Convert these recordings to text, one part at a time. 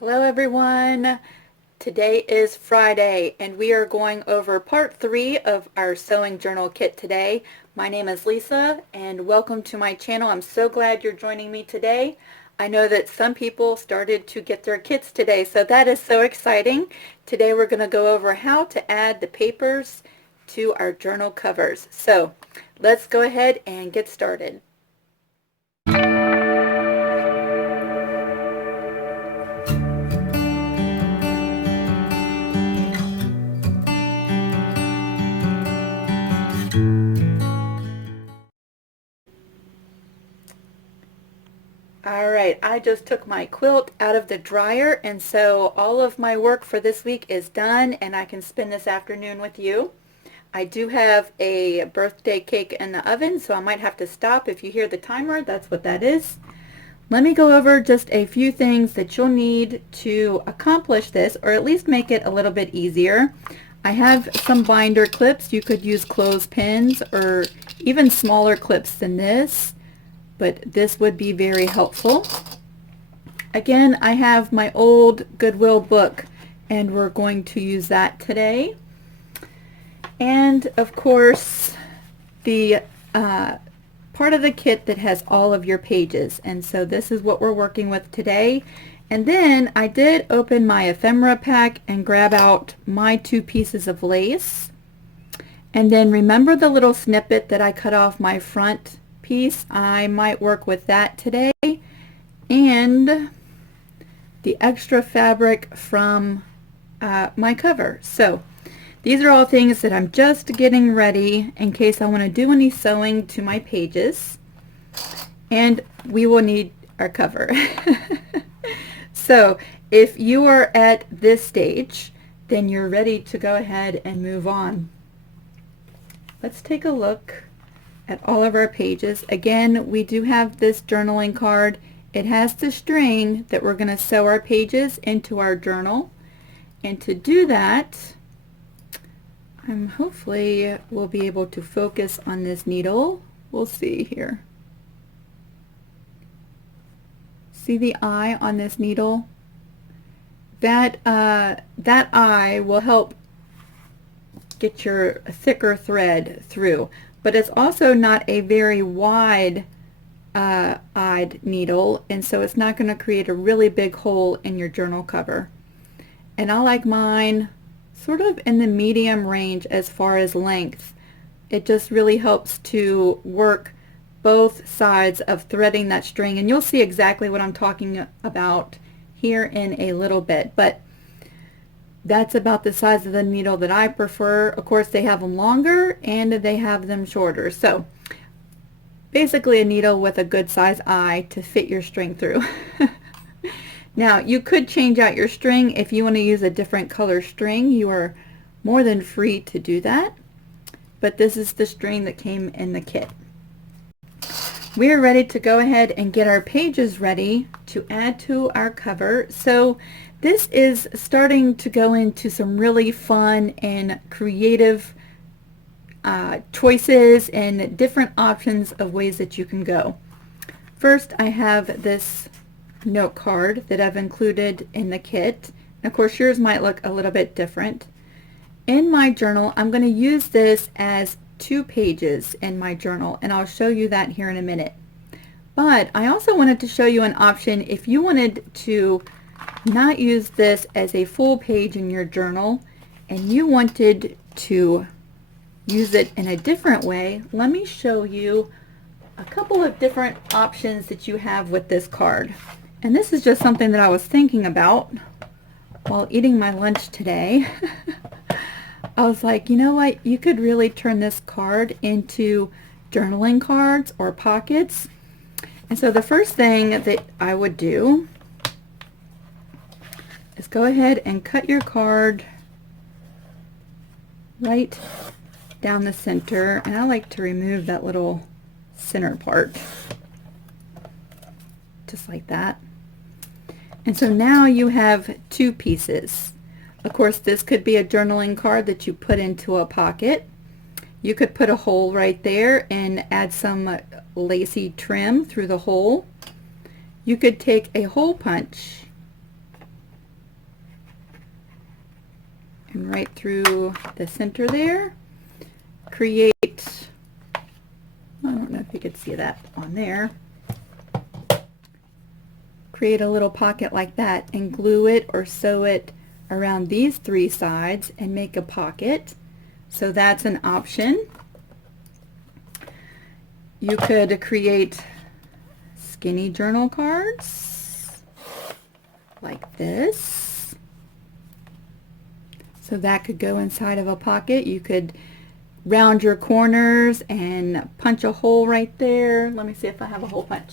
Hello everyone. Today is Friday and we are going over part 3 of our sewing journal kit today. My name is Lisa and welcome to my channel. I'm so glad you're joining me today. I know that some people started to get their kits today, so that is so exciting. Today we're going to go over how to add the papers to our journal covers. So let's go ahead and get started. Alright, I just took my quilt out of the dryer, and so all of my work for this week is done and I can spend this afternoon with you. I do have a birthday cake in the oven, so I might have to stop. If you hear the timer, that's what that is. Let me go over just a few things that you'll need to accomplish this, or at least make it a little bit easier. I have some binder clips. You could use clothespins or even smaller clips than this, but this would be very helpful. Again, I have my old Goodwill book and we're going to use that today. And of course the part of the kit that has all of your pages, and so this is what we're working with today. And then I did open my ephemera pack and grab out my 2 pieces of lace. And then remember the little snippet that I cut off my front piece? I might work with that today, and the extra fabric from my cover. So these are all things that I'm just getting ready in case I want to do any sewing to my pages, and we will need our cover. So if you are at this stage, then you're ready to go ahead and move on. Let's take a look at all of our pages. Again, we do have this journaling card. It has the string that we're going to sew our pages into our journal, and to do that hopefully we'll be able to focus on this needle. We'll see here. See the eye on this needle? That eye will help get your thicker thread through, but it's also not a very wide eyed needle, and so it's not going to create a really big hole in your journal cover. And I like mine sort of in the medium range as far as length. It just really helps to work both sides of threading that string, and you'll see exactly what I'm talking about here in a little bit, but that's about the size of the needle that I prefer. Of course, they have them longer and they have them shorter, so basically a needle with a good size eye to fit your string through. Now, you could change out your string. If you want to use a different color string, you are more than free to do that, but this is the string that came in the kit. We are ready to go ahead and get our pages ready to add to our cover. So this is starting to go into some really fun and creative choices and different options of ways that you can go. First, I have this note card that I've included in the kit. And of course, yours might look a little bit different. In my journal, I'm going to use this as 2 pages in my journal, and I'll show you that here in a minute. But I also wanted to show you an option if you wanted to not use this as a full page in your journal and you wanted to use it in a different way. Let me show you a couple of different options that you have with this card. And this is just something that I was thinking about while eating my lunch today. I was like, you know what, you could really turn this card into journaling cards or pockets. And so the first thing that I would do is go ahead and cut your card right down the center, and I like to remove that little center part just like that. And so now you have 2 pieces. Of course, this could be a journaling card that you put into a pocket. You could put a hole right there and add some lacy trim through the hole. You could take a hole punch and right through the center there, create, I don't know if you could see that on there, create a little pocket like that and glue it or sew it around these three sides and make a pocket. So that's an option. You could create skinny journal cards like this. So that could go inside of a pocket. You could round your corners and punch a hole right there. Let me see if I have a hole punch.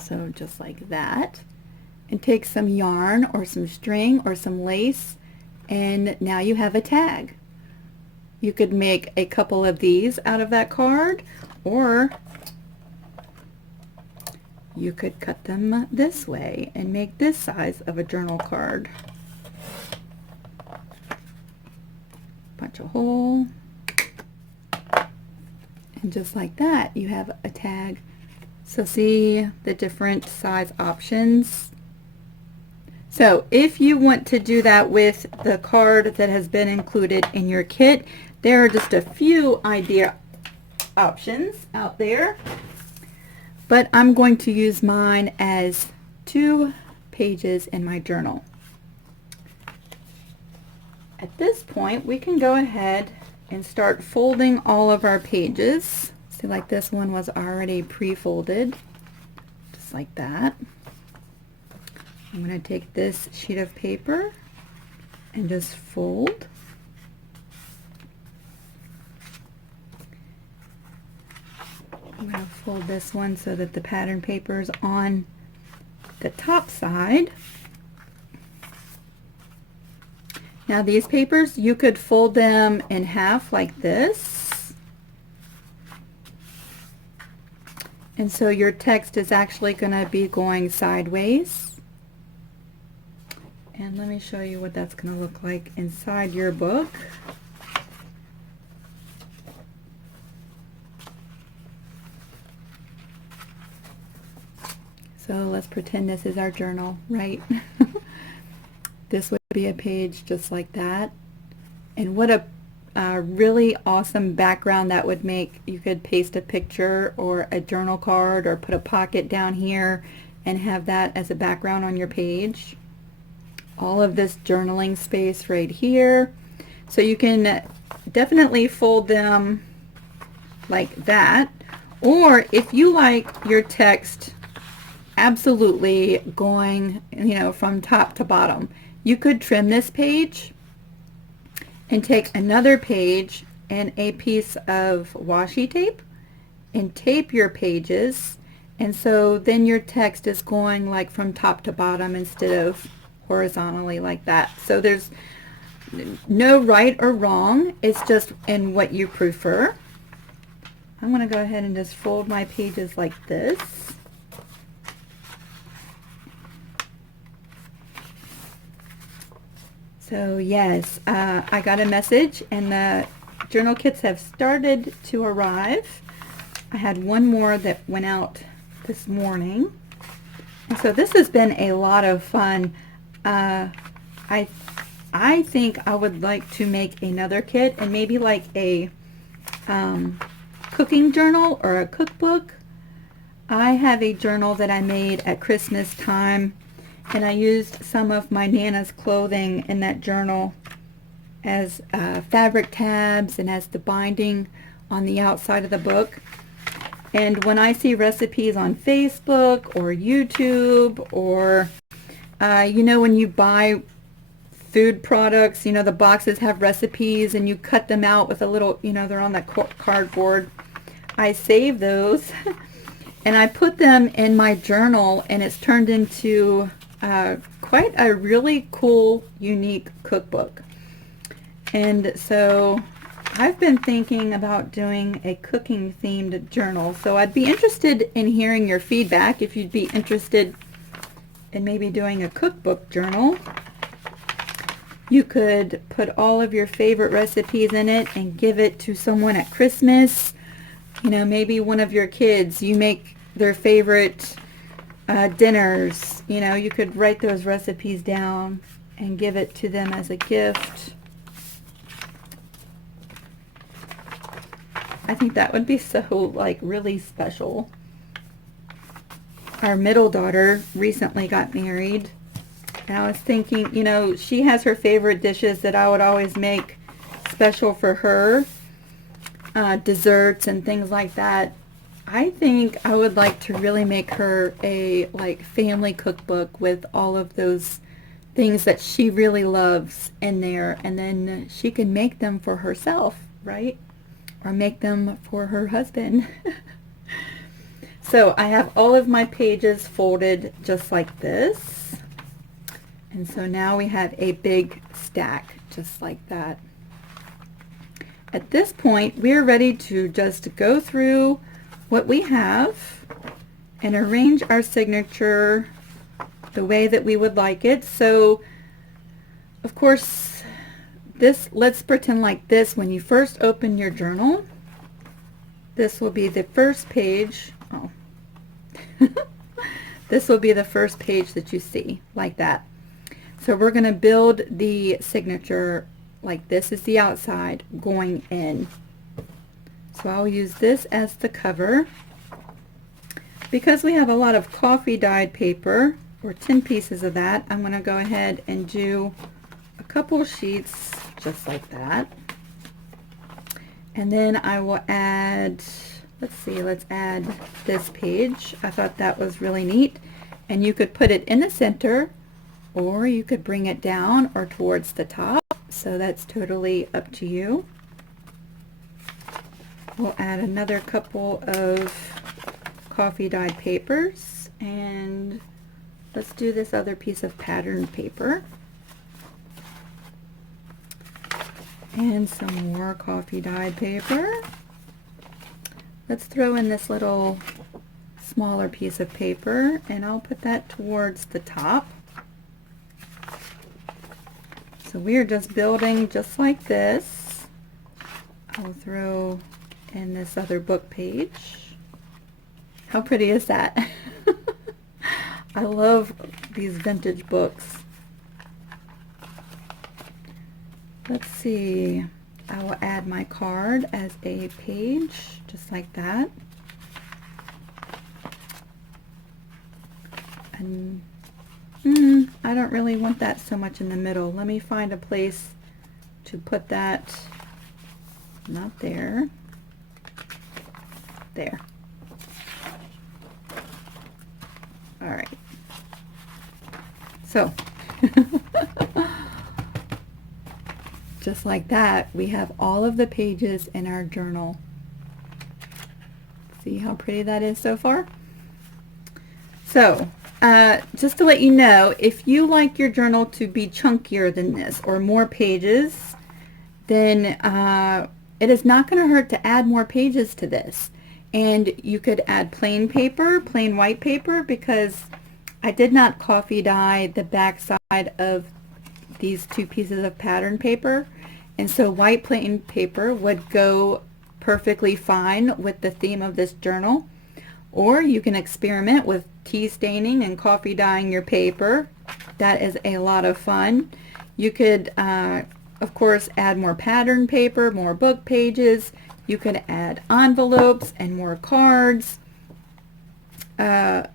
So just like that. And take some yarn or some string or some lace, and now you have a tag. You could make a couple of these out of that card, or you could cut them this way and make this size of a journal card. Punch a hole, and just like that you have a tag. So see the different size options. So if you want to do that with the card that has been included in your kit, there are just a few idea options out there, but I'm going to use mine as 2 pages in my journal. At this point, we can go ahead and start folding all of our pages. See, like this one was already pre-folded, just like that. I'm going to take this sheet of paper and just fold. I'm going to fold this one so that the pattern paper is on the top side. Now these papers, you could fold them in half like this. And so your text is actually going to be going sideways. And let me show you what that's going to look like inside your book. So let's pretend this is our journal, right? This would be a page just like that. And what a really awesome background that would make. You could paste a picture or a journal card or put a pocket down here and have that as a background on your page. All of this journaling space right here. So you can definitely fold them like that, or if you like your text absolutely going, you know, from top to bottom, you could trim this page and take another page and a piece of washi tape and tape your pages, and so then your text is going like from top to bottom instead of horizontally like that. So there's no right or wrong, it's just in what you prefer. I'm going to go ahead and just fold my pages like this. So yes, I got a message and the journal kits have started to arrive. I had one more that went out this morning. And so this has been a lot of fun. I think I would like to make another kit and maybe like a cooking journal or a cookbook. I have a journal that I made at Christmas time, and I used some of my Nana's clothing in that journal as fabric tabs and as the binding on the outside of the book. And when I see recipes on Facebook or YouTube, or you know, when you buy food products, you know, the boxes have recipes and you cut them out with a little, you know, they're on that cardboard. I save those and I put them in my journal, and it's turned into quite a really cool, unique cookbook. And so I've been thinking about doing a cooking themed journal. So I'd be interested in hearing your feedback if you'd be interested in maybe doing a cookbook journal. You could put all of your favorite recipes in it and give it to someone at Christmas. You know, maybe one of your kids, you make their favorite dinners. You know, you could write those recipes down and give it to them as a gift. I think that would be so, like, really special. Our middle daughter recently got married, and I was thinking, you know, she has her favorite dishes that I would always make special for her, desserts and things like that. I think I would like to really make her a, like, family cookbook with all of those things that she really loves in there, and then she can make them for herself, right? Or make them for her husband. So I have all of my pages folded just like this. And so now we have a big stack just like that. At this point, we're ready to just go through what we have and arrange our signature the way that we would like it. So, of course, let's pretend like this. When you first open your journal, this will be the first page. Oh. This will be the first page that you see, like that. So we're going to build the signature like this is the outside going in. So I'll use this as the cover. Because we have a lot of coffee dyed paper, or 10 pieces of that, I'm going to go ahead and do a couple sheets just like that. And then I will add, let's add this page. I thought that was really neat. And you could put it in the center, or you could bring it down or towards the top. So that's totally up to you. We'll add another couple of coffee dyed papers, and let's do this other piece of pattern paper. And some more coffee dyed paper. Let's throw in this little smaller piece of paper, and I'll put that towards the top. So we're just building just like this. I'll throw in this other book page. How pretty is that? I love these vintage books. Let's see. I will add my card as a page, just like that. And I don't really want that so much in the middle. Let me find a place to put that. Not there. There. All right. So, just like that, we have all of the pages in our journal. See how pretty that is so far? So, just to let you know, if you like your journal to be chunkier than this or more pages, then it is not going to hurt to add more pages to this. And you could add plain paper, plain white paper, because I did not coffee dye the back side of these two pieces of pattern paper. And so white plain paper would go perfectly fine with the theme of this journal. Or you can experiment with tea staining and coffee dyeing your paper. That is a lot of fun. You could, of course, add more pattern paper, more book pages. You could add envelopes and more cards. I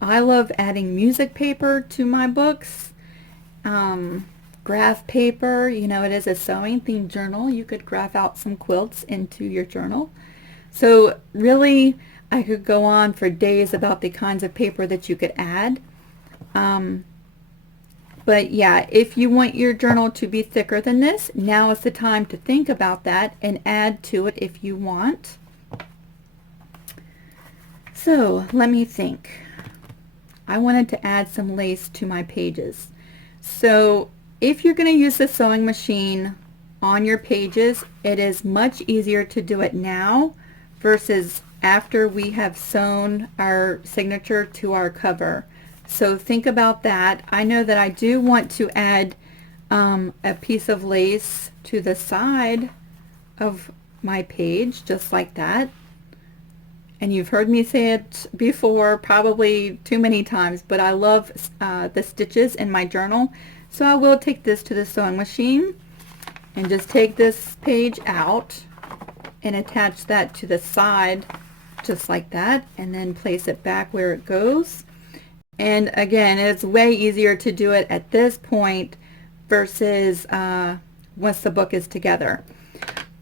love adding music paper to my books. Graph paper, you know, it is a sewing themed journal. You could graph out some quilts into your journal. So really, I could go on for days about the kinds of paper that you could add. But yeah, if you want your journal to be thicker than this, now is the time to think about that and add to it if you want. So let me think. I wanted to add some lace to my pages. So if you're going to use the sewing machine on your pages, it is much easier to do it now versus after we have sewn our signature to our cover. So think about that. I know that I do want to add a piece of lace to the side of my page, just like that. And you've heard me say it before, probably too many times, but I love the stitches in my journal. So I will take this to the sewing machine and just take this page out and attach that to the side just like that, and then place it back where it goes. And again, it's way easier to do it at this point versus once the book is together.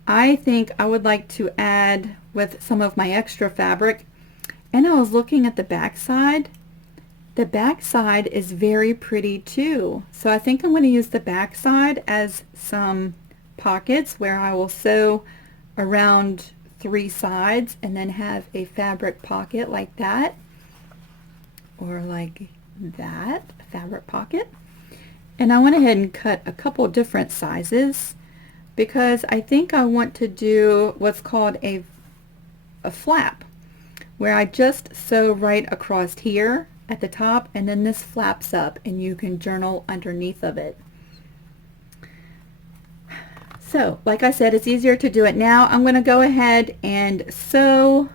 I think I would like to add with some of my extra fabric, and I was looking at the back side. The back side is very pretty too. So I think I'm going to use the back side as some pockets where I will sew around 3 sides and then have a fabric pocket like that, or like that, a fabric pocket. And I went ahead and cut a couple different sizes because I think I want to do what's called a flap, where I just sew right across here at the top, and then this flaps up and you can journal underneath of it. So like I said, it's easier to do it now. I'm going to go ahead and sew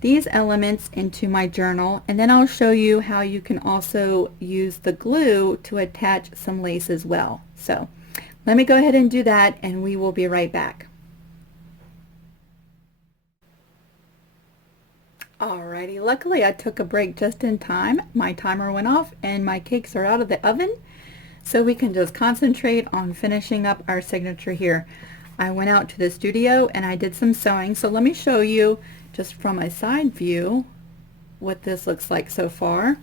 these elements into my journal, and then I'll show you how you can also use the glue to attach some lace as well. So let me go ahead and do that, and we will be right back. Alrighty, luckily I took a break just in time. My timer went off and my cakes are out of the oven, so we can just concentrate on finishing up our signature here. I went out to the studio and I did some sewing, so let me show you just from a side view what this looks like so far.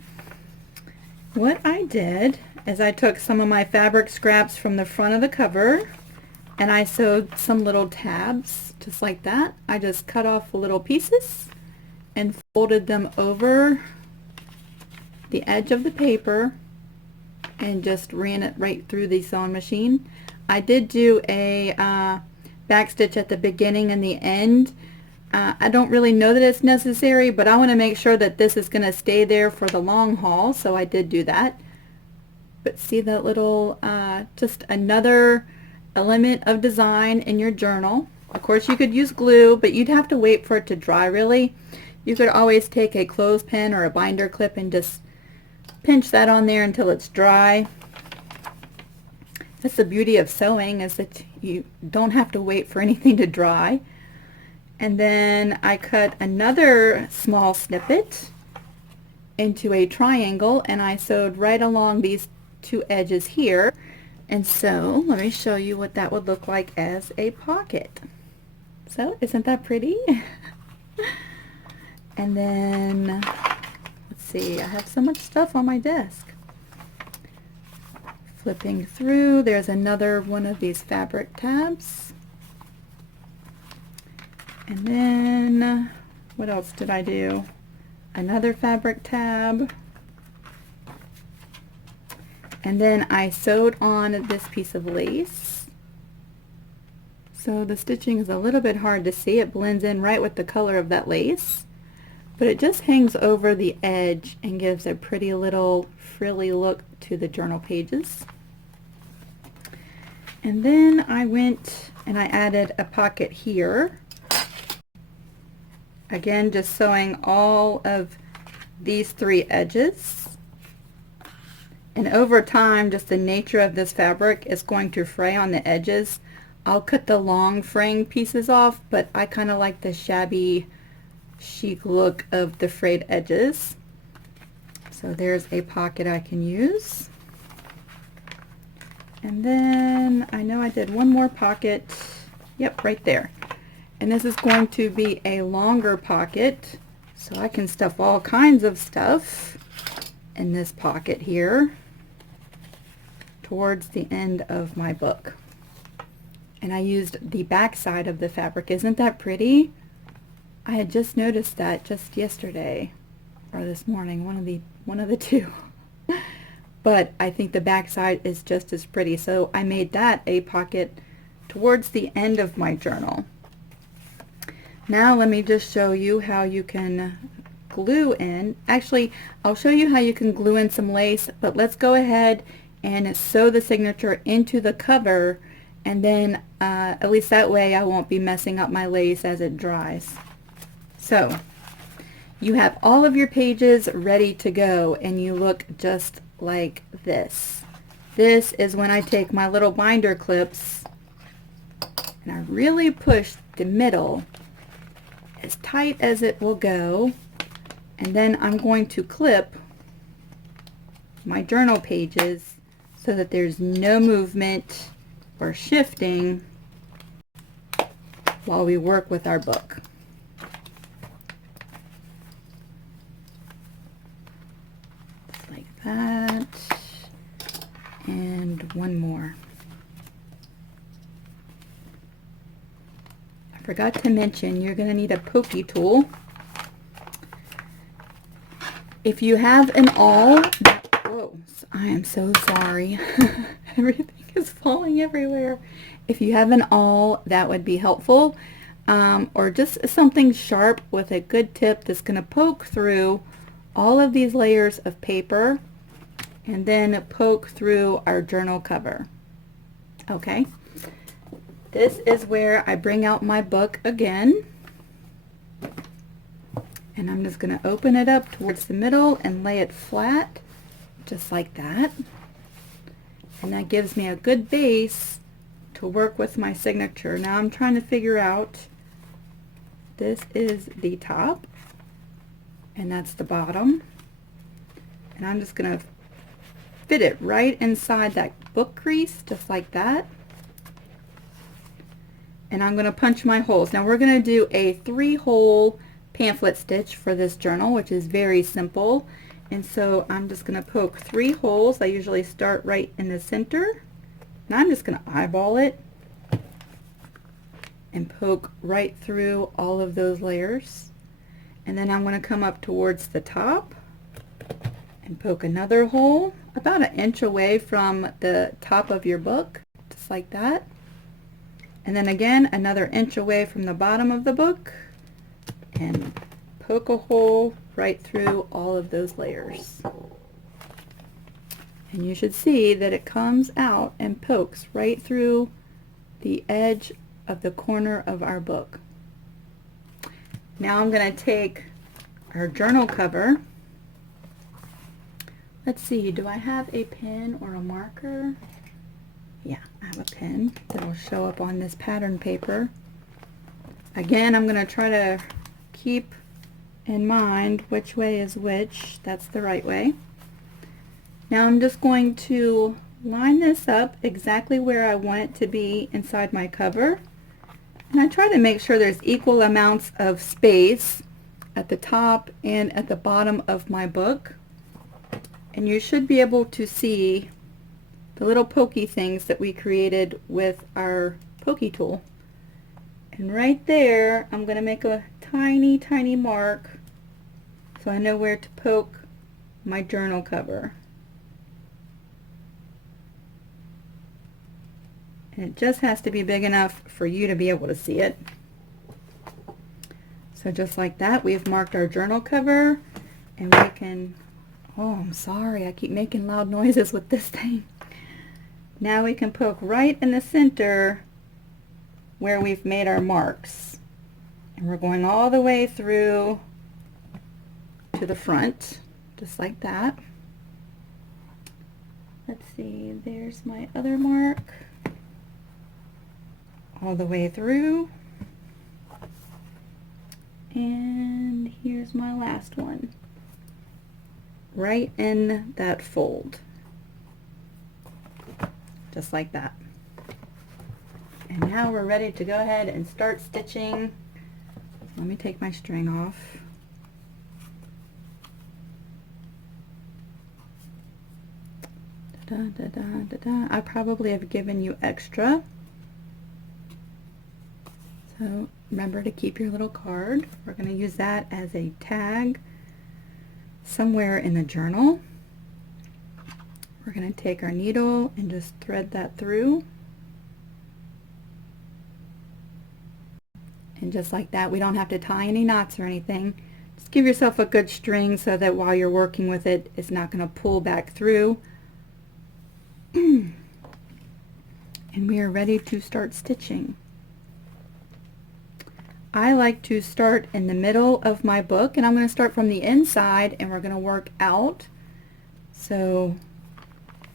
What I did is I took some of my fabric scraps from the front of the cover and I sewed some little tabs just like that. I just cut off little pieces and folded them over the edge of the paper and just ran it right through the sewing machine. I did do a back stitch at the beginning and the end. I don't really know that it's necessary, but I want to make sure that this is going to stay there for the long haul, so I did do that. But see that little, just another element of design in your journal. Of course you could use glue, but you'd have to wait for it to dry really. You could always take a clothespin or a binder clip and just pinch that on there until it's dry. That's the beauty of sewing, is that you don't have to wait for anything to dry. And then I cut another small snippet into a triangle and I sewed right along these 2 edges here. And so let me show you what that would look like as a pocket. So isn't that pretty? And then let's see, I have so much stuff on my desk. Flipping through, there's another one of these fabric tabs. And then what else did I do? Another fabric tab. And then I sewed on this piece of lace. So the stitching is a little bit hard to see. It blends in right with the color of that lace, but it just hangs over the edge and gives a pretty little frilly look to the journal pages. And then I went and I added a pocket here. Again, just sewing all of these 3 edges. And over time, just the nature of this fabric is going to fray on the edges. I'll cut the long fraying pieces off, but I kind of like the shabby chic look of the frayed edges. So there's a pocket I can use. And then I know I did one more pocket. Yep, right there. And this is going to be a longer pocket, so I can stuff all kinds of stuff in this pocket here towards the end of my book. And I used the back side of the fabric. Isn't that pretty? I had just noticed that just yesterday or this morning, one of the two. But I think the back side is just as pretty, so I made that a pocket towards the end of my journal. Now let me just show you how you can glue in. Actually, I'll show you how you can glue in some lace, but let's go ahead and sew the signature into the cover, and then at least that way I won't be messing up my lace as it dries. So you have all of your pages ready to go, and you look just like this. This is when I take my little binder clips and I really push the middle as tight as it will go, and then I'm going to clip my journal pages so that there's no movement or shifting while we work with our book. Just like that. And one more. I forgot to mention, you're going to need a pokey tool. If you have an awl, whoa, I am so sorry. Everything is falling everywhere. If you have an awl, that would be helpful. Or just something sharp with a good tip that's going to poke through all of these layers of paper and then poke through our journal cover. Okay, this is where I bring out my book again, and I'm just going to open it up towards the middle and lay it flat just like that, and that gives me a good base to work with my signature. Now I'm trying to figure out, this is the top and that's the bottom, and I'm just going to fit it right inside that book crease just like that, and I'm going to punch my holes. Now we're going to do a 3-hole pamphlet stitch for this journal, which is very simple, and so I'm just going to poke 3 holes. I usually start right in the center, and I'm just going to eyeball it and poke right through all of those layers, and then I'm going to come up towards the top and poke another hole about 1 inch away from the top of your book, just like that, and then again another 1 inch away from the bottom of the book, and poke a hole right through all of those layers. And you should see that it comes out and pokes right through the edge of the corner of our book. Now I'm going to take our journal cover. Let's see, do I have a pen or a marker? Yeah, I have a pen that will show up on this pattern paper. Again, I'm going to try to keep in mind which way is which. That's the right way. Now I'm just going to line this up exactly where I want it to be inside my cover. And I try to make sure there's equal amounts of space at the top and at the bottom of my book. And you should be able to see the little pokey things that we created with our pokey tool. And right there, I'm going to make a tiny, tiny mark so I know where to poke my journal cover. And it just has to be big enough for you to be able to see it. So just like that, we've marked our journal cover, and we can, oh, I'm sorry, I keep making loud noises with this thing. Now we can poke right in the center where we've made our marks. And we're going all the way through to the front, just like that. Let's see, there's my other mark. All the way through. And here's my last one. Right in that fold. Just like that. And now we're ready to go ahead and start stitching. Let me take my string off. Da, da, da, da, da. I probably have given you extra. So remember to keep your little card. We're going to use that as a tag somewhere in the journal. We're going to take our needle and just thread that through. And just like that, we don't have to tie any knots or anything. Just give yourself a good string so that while you're working with it, it's not going to pull back through. And we are ready to start stitching. I like to start in the middle of my book, and I'm going to start from the inside and we're going to work out. So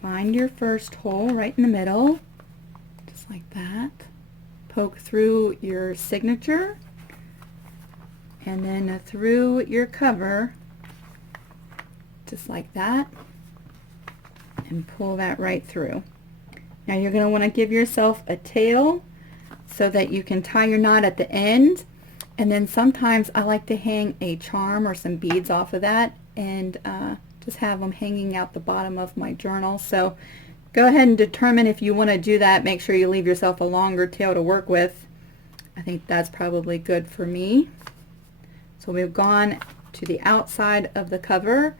find your first hole right in the middle, just like that. Poke through your signature and then through your cover, just like that, and pull that right through. Now you're going to want to give yourself a tail so that you can tie your knot at the end, and then sometimes I like to hang a charm or some beads off of that and just have them hanging out the bottom of my journal. So go ahead and determine if you want to do that. Make sure you leave yourself a longer tail to work with. I think that's probably good for me. So we've gone to the outside of the cover.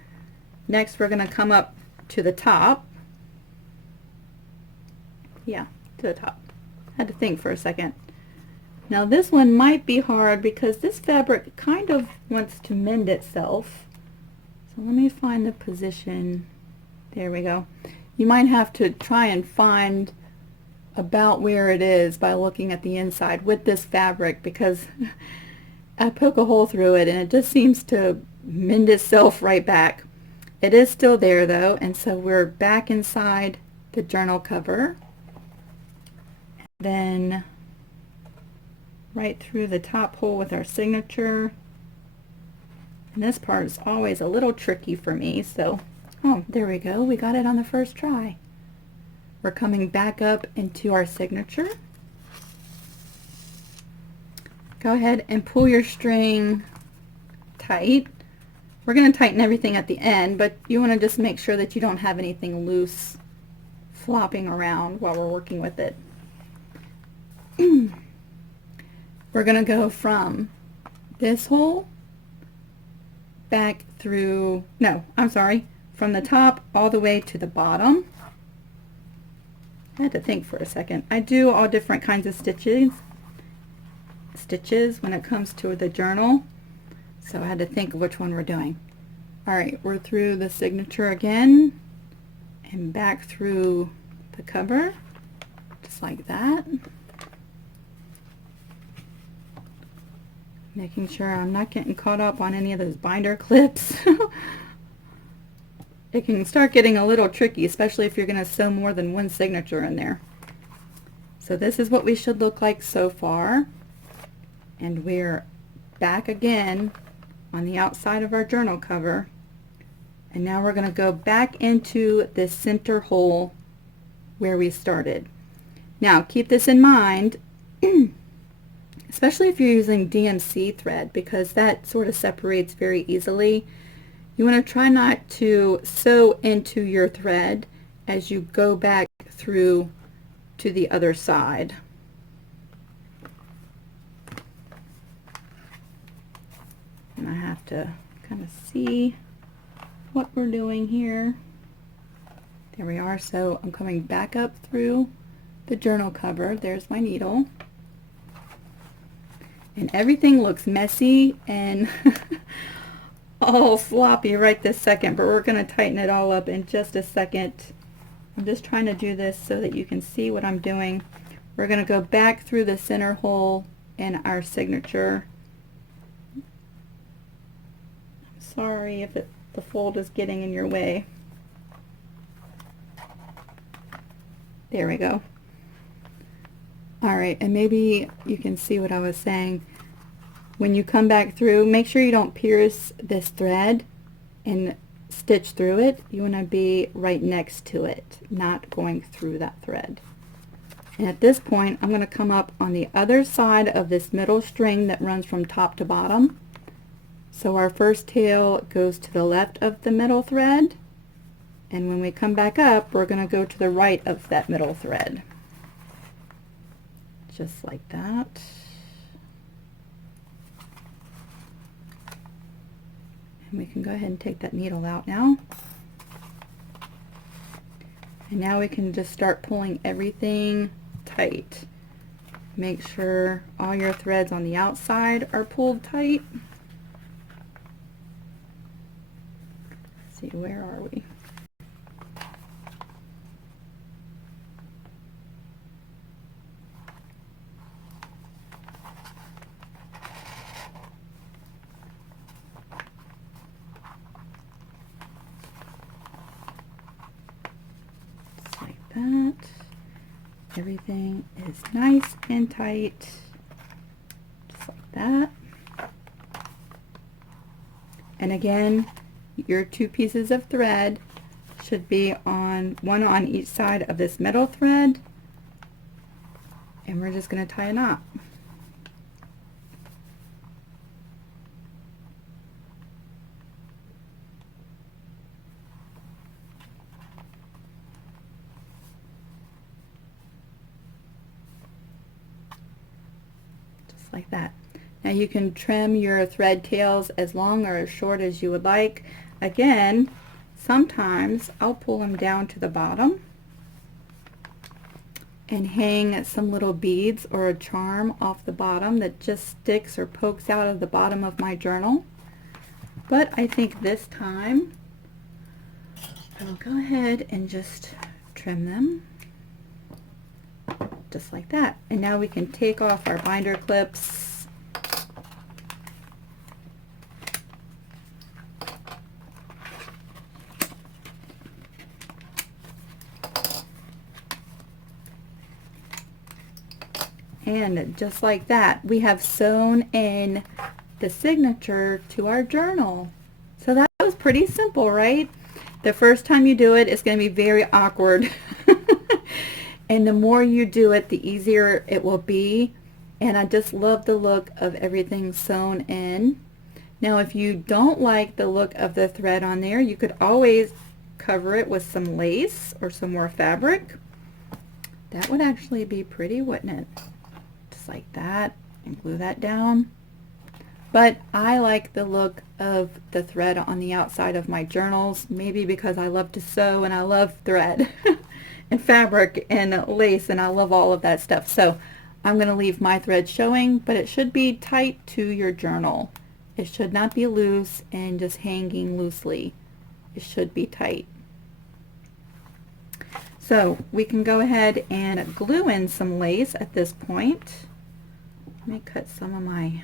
Next we're going to come up to the top. Yeah, to the top. Had to think for a second. Now this one might be hard because this fabric kind of wants to mend itself. So let me find the position. There we go. You might have to try and find about where it is by looking at the inside with this fabric, because I poke a hole through it and it just seems to mend itself right back. It is still there though, and so we're back inside the journal cover. Then right through the top hole with our signature. And this part is always a little tricky for me, so oh, there we go. We got it on the first try. We're coming back up into our signature. Go ahead and pull your string tight. We're going to tighten everything at the end, but you want to just make sure that you don't have anything loose flopping around while we're working with it. We're going to go from this hole back through, no, I'm sorry, from the top all the way to the bottom. I had to think for a second. I do all different kinds of stitches when it comes to the journal, so I had to think of which one we're doing. Alright, we're through the signature again and back through the cover, just like that. Making sure I'm not getting caught up on any of those binder clips. It can start getting a little tricky, especially if you're going to sew more than one signature in there. So this is what we should look like so far. And we're back again on the outside of our journal cover. And now we're going to go back into this center hole where we started. Now keep this in mind, especially if you're using DMC thread, because that sort of separates very easily. You want to try not to sew into your thread as you go back through to the other side. And I have to kind of see what we're doing here. There we are. So I'm coming back up through the journal cover. There's my needle. And everything looks messy and all sloppy right this second, but we're going to tighten it all up in just a second. I'm just trying to do this so that you can see what I'm doing. We're going to go back through the center hole in our signature. I'm sorry if the fold is getting in your way. There we go. Alright, and maybe you can see what I was saying. When you come back through, make sure you don't pierce this thread and stitch through it. You want to be right next to it, not going through that thread. And at this point, I'm going to come up on the other side of this middle string that runs from top to bottom. So our first tail goes to the left of the middle thread, and when we come back up, we're going to go to the right of that middle thread. Just like that. And we can go ahead and take that needle out now. And now we can just start pulling everything tight. Make sure all your threads on the outside are pulled tight. Let's see, where are we? everything is nice and tight, just like that. And again, your 2 pieces of thread should be on one on each side of this middle thread, and we're just going to tie a knot. Just like that. Now you can trim your thread tails as long or as short as you would like. Again, sometimes I'll pull them down to the bottom and hang some little beads or a charm off the bottom that just sticks or pokes out of the bottom of my journal. But I think this time I'll go ahead and just trim them just like that. And now we can take off our binder clips. And just like that, we have sewn in the signature to our journal. So that was pretty simple, right? The first time you do it, it's going to be very awkward. And the more you do it, the easier it will be. And I just love the look of everything sewn in. Now, if you don't like the look of the thread on there, you could always cover it with some lace or some more fabric. That would actually be pretty, wouldn't it? Just like that, and glue that down. But I like the look of the thread on the outside of my journals, maybe because I love to sew and I love thread and fabric and lace, and I love all of that stuff. So I'm going to leave my thread showing, but it should be tight to your journal. It should not be loose and just hanging loosely. It should be tight. So we can go ahead and glue in some lace at this point. Let me cut some of my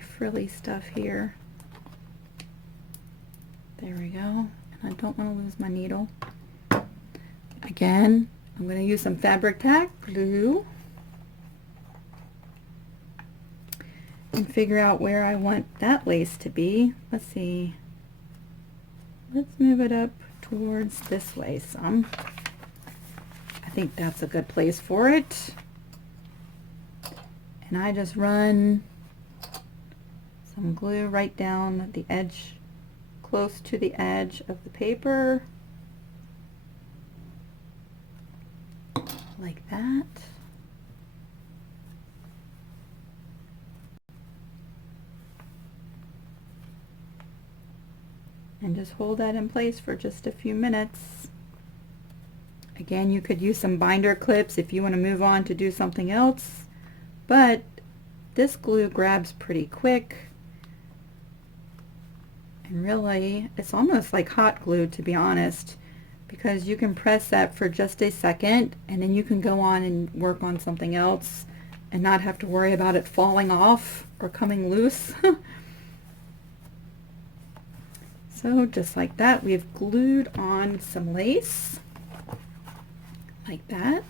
frilly stuff here. There we go. And I don't want to lose my needle. Again, I'm going to use some fabric tack glue and figure out where I want that lace to be. Let's see. Let's move it up towards this way some. I think that's a good place for it. And I just run some glue right down the edge, close to the edge of the paper, like that. And just hold that in place for just a few minutes. Again, you could use some binder clips if you want to move on to do something else, but this glue grabs pretty quick. And really, it's almost like hot glue, to be honest, because you can press that for just a second and then you can go on and work on something else and not have to worry about it falling off or coming loose. So just like that, we've glued on some lace like that.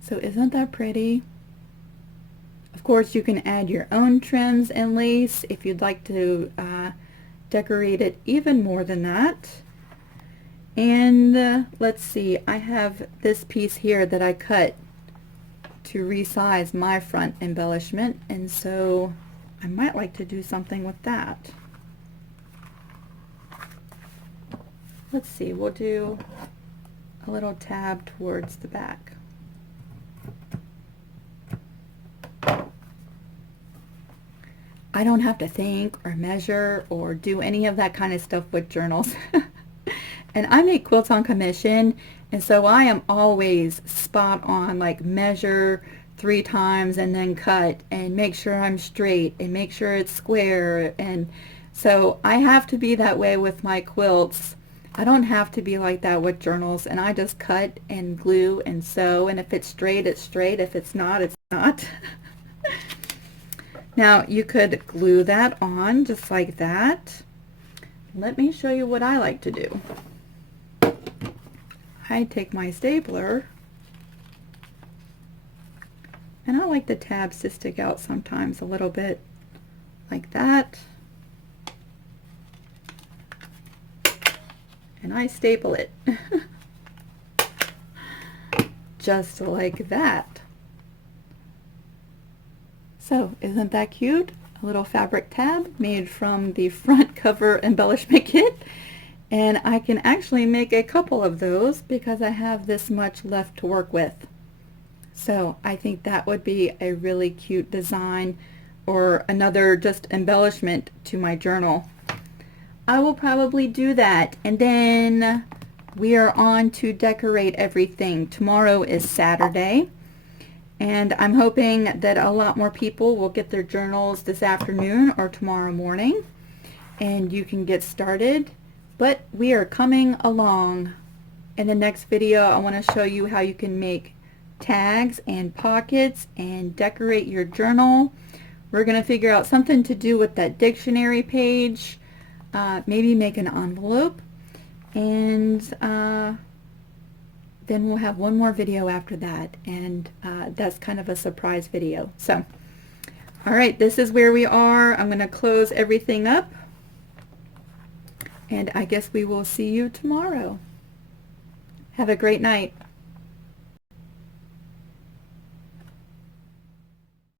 So isn't that pretty? Of course, you can add your own trims and lace if you'd like to decorate it even more than that. And let's see, I have this piece here that I cut to resize my front embellishment, and so I might like to do something with that. Let's see, we'll do a little tab towards the back. I don't have to think or measure or do any of that kind of stuff with journals. And I make quilts on commission, and so I am always spot on, like measure 3 times and then cut and make sure I'm straight and make sure it's square. And so I have to be that way with my quilts. I don't have to be like that with journals, and I just cut and glue and sew, and if it's straight, it's straight. If it's not, it's not. Now you could glue that on just like that. Let me show you what I like to do. I take my stapler, and I like the tabs to stick out sometimes a little bit like that, and I staple it just like that. So isn't that cute? A little fabric tab made from the front cover embellishment kit, and I can actually make a couple of those because I have this much left to work with. So I think that would be a really cute design, or another just embellishment to my journal. I will probably do that, and then we are on to decorate everything. Tomorrow is Saturday, and I'm hoping that a lot more people will get their journals this afternoon or tomorrow morning, and you can get started. But we are coming along. In the next video, I want to show you how you can make tags and pockets and decorate your journal. We're going to figure out something to do with that dictionary page, maybe make an envelope, and then we'll have one more video after that, and that's kind of a surprise video. So, all right, this is where we are. I'm going to close everything up, and I guess we will see you tomorrow. Have a great night.